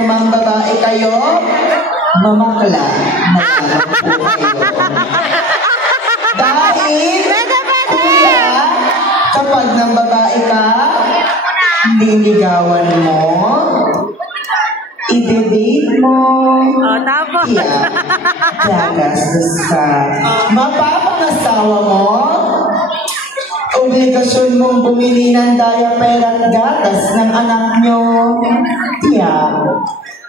naman babae kayo, mamakla na lamang po kayo. Dahil, kuya, kapag nang babae ka, niligawan mo, i-date mo, gagastos ka. Mapapangasawa mo, obligasyon mong bumili ng diaper at gatas ng anak nyo.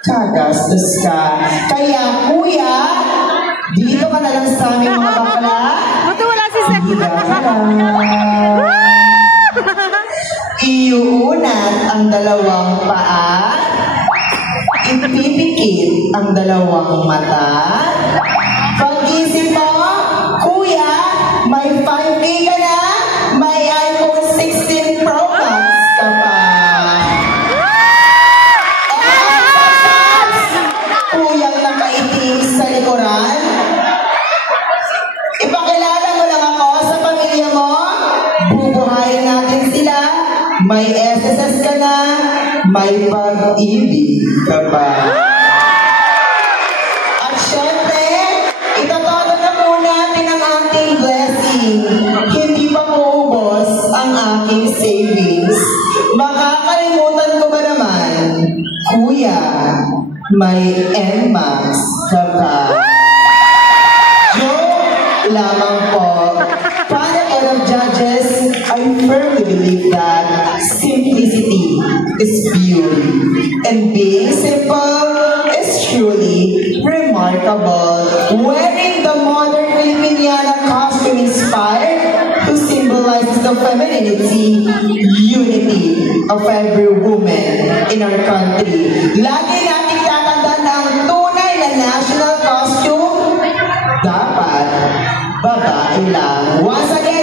Gagastos ka. Kaya, kuya, dito ka na lang sa aming mga bakla. Buto wala si Seth. Iuunat ang dalawang paa, ipipikit ang dalawang mata. Pag-isip mo, kuya, may 5K ka na, may iPhone 16 Pro Max ka pa. Kuyang nakaitim sa likuran, ipakilala mo lang ako sa pamilya mo, bubuhayin natin sila. May SSS ka na, may pag-ibig ka pa. At syempre, itatodo na muna natin ang ating blessing. Hindi pa maubos ang aking savings. Makakalimutan ko ba naman, kuya, may NMAX ka pa. Joke lamang po. Panel of judges, I firmly believe that simplicity is beauty, and being simple is truly remarkable. Wearing the modern Filipiniana costume inspired to symbolize the femininity, unity of every woman in our country. Lagi natin tatandaan na ang tunay na national costume dapat babae lang. Once again,